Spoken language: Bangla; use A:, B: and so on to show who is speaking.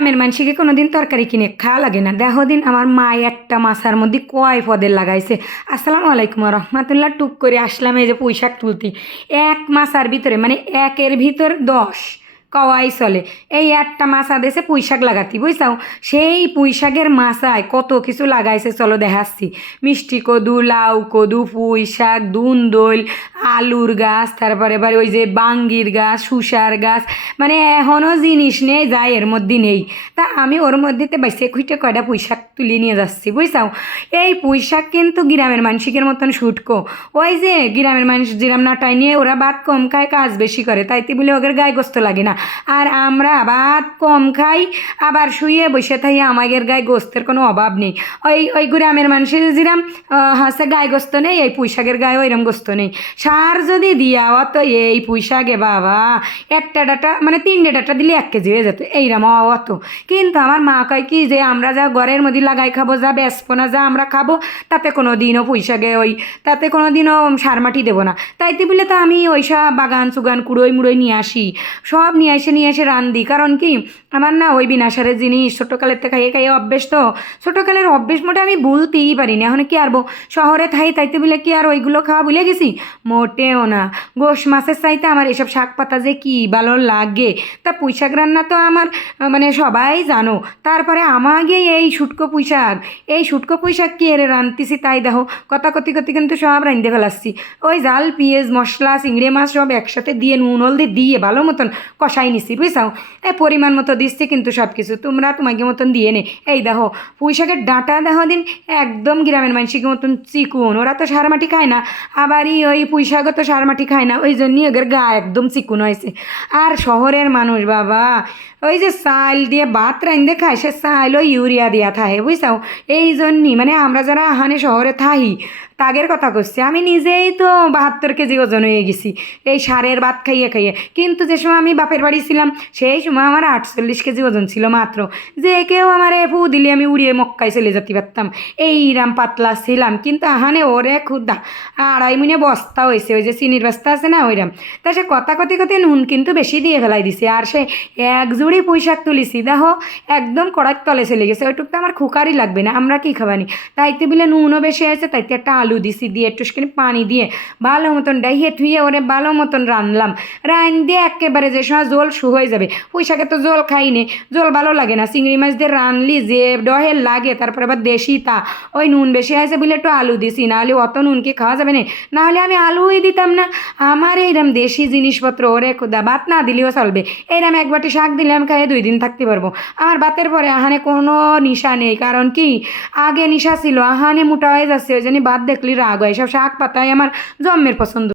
A: আমের মানসিকে কোনোদিন তরকারি কিনে খাওয়া লাগে না। দেখো দিন আমার মা একটা মাছার মধ্যে কয় পদের লাগাইছে। আসসালামু আলাইকুম রহমতুল্লাহ, টুক করে আসলাম এই যে পুঁইশাক তুলতি। এক মাছার ভিতরে মানে একের ভিতর দশ কওয়াই চলে। এই একটা মাছা দেশে পুঁইশাক লাগাতি, বুঝছাও? সেই পুঁইশাকের মাছায় কত কিছু লাগাইছে, চলো দেখাচ্ছি। মিষ্টি কদু, লাউ কদু পুঁইশাক দুন্দল আলুর গাছ, তারপরে এবার ওই যে বাঙ্গির গাছ শুষার গাছ মানে এখনও জিনিস নেই যায় এর মধ্যে নেই। তা আমি ওর মধ্যেতে বাইসে খুঁটে কয়টা পুঁইশাক তুলে নিয়ে যাচ্ছি, বুঝছাও? এই পুঁইশাক কিন্তু গ্রামের মানসিকের মতন শুটকো ওই যে গ্রামের মানুষ জিরাম নাটাই নিয়ে ওরা ভাত কম খায়, কাজ বেশি করে তাইতে বলে ওদের গায়ে গোস্ত লাগে না। আর আমরা ভাত কম খাই, আবার শুয়ে বসে থাকি আমাদের গায়ে গোস্তের কোনো অভাব নেই। ওই ওই গ্রামের মানুষের যেরাম হাসে গায়ে গোস্ত নেই, এই পুঁইশাকের গায়ে ওইরম গোস্ত নেই। সার যদি দিয়া অত এই পুঁইশাকে বাবা, একটা ডাটা মানে তিনটে ডাটা দিলে এক কেজি হয়ে যেত এইরকম অত। কিন্তু আমার মা কয় কি যে, আমরা যা ঘরের মধ্যে লাগাই খাব, যা বেসবো না যা আমরা খাব, তাতে কোনো দিনও পুঁইশাকে ওই, তাতে কোনো দিনও সার মাটি দেবো না। তাইতে বলে তো আমি ওই সব বাগান সুগান কুড়োই মুড়োই নিয়ে আসি। সব নিয়ে এসে নিয়ে এসে রান্ধি কারণ কি, আমার না ওই বিনাশারের জিনিস ছোটোকালের থেকে খাইয়ে খাইয়ে অভ্যেস তো। ছোটোকালের অভ্যেস মোটে আমি ভুলতেই পারি না এখন কি আরবো শহরে থাই, তাইতে বলে কি আর ওইগুলো খাওয়া ভুলে গেছি? মোটেও না। গোশ মাছের চাইতে আমার এসব শাক পাতা যে কি ভালো লাগে, তা পুঁইশাক রান্না তো আমার মানে সবাই জানো। তারপরে আমাকে এই শুটকো পুঁইশাক, এই শুটকো পুঁইশাক কি এর রান্তিছি তাই দেখো কথা কতি কতি কিন্তু সব রাঁধতে ফেলাচ্ছি। ওই জাল পেঁয়াজ, মশলা, চিংড়ি মাছ সব একসাথে দিয়ে, নুন, হলদি দিয়ে ভালো মতন কষাই নিছি, বুঝছাও? এই পরিমাণ মতো দিচ্ছি কিন্তু সব কিছু তোমরা তোমাকে মতন দিয়ে নে। এই দেখো, পুঁইশাকের ডাঁটা দেখো দিন, একদম গ্রামের মানুষের মতন চিকুন, ওরা তো সার মাটি খায় না। আবার ই ওই পুঁইশাকও তো সার মাটি খায় না, ওই জন্যই ওদের গা একদম চিকুন হয়েছে। আর শহরের মানুষ বাবা, ওই যে সাইল দিয়ে বাত রান্ধে খায়, সে সাইল ওই ইউরিয়া দিয়া থাকে, বুঝছাও? এই জন্যই মানে আমরা যারা হানে শহরে থাকি তাগের কথা করছি আমি নিজেই তো বাহাত্তর কেজি ওজন হয়ে গেছি, এই সারের ভাত খাইয়ে খাইয়ে। কিন্তু যে সময় আমি বাপের বাড়ি ছিলাম, সেই সময় আমার আটচল্লিশ কেজি ওজন ছিল মাত্র। যে কেউ আমার ফু দিলে আমি উড়িয়ে মক্কায় চলে যেতে পারতাম। এইরাম পাতলা ছিলাম, কিন্তু আহানে ওরে খুদা, আড়াই মিনে বস্তা হয়েছে ওই যে চিনির বস্তা আছে না ওইরাম। তা সে কথা কথি কথি নুন কিন্তু বেশি দিয়ে ফেলাই দিছে, আর সে এক জুড়ি পুঁইশাক তুলিছি, দেখো, একদম কড়াই তলে চলে গেছে, ওইটুক তো আমার খুকারই লাগবে না, আমরা কি খাবানি? তাইতে বলে নুনও বেশি আছে তাইতে একটা আলু দিছি দিয়ে একটুখানি পানি দিয়ে ভালো মতন ডাইয়ে থুইয়ে ওরে ভালো মতন রানলাম। রান দিয়ে একেবারে যে সময় জল শু হয়ে যাবে। পুঁইশাকে তো জল খাই নে জল ভালো লাগে না। চিংড়ি মাছ দিয়ে রানলি যে ডহের লাগে, তারপরে আবার দেশি তা। ওই নুন বেশি আছে বলে একটু আলু দিছি, নাহলে অত নুন কি খাওয়া যাবে না? নাহলে আমি আলুই দিতাম না। আমার এইরকম দেশি জিনিসপত্র, ওরে খুদা, ভাত না দিলেও চলবে। এইরকম এক বাটি শাক দিলে আমি খাইয়ে দুই দিন থাকতে পারব। আমার ভাতের পরে আহানে কোনো নিশা নেই। কারণ কি? আগে নিশা ছিল, আহানে মোটা হয়ে যাচ্ছে। ওই জন্য ভাত দেখলি রাগ হয় সব শাক পাতায় আমার জন্মের পছন্দ।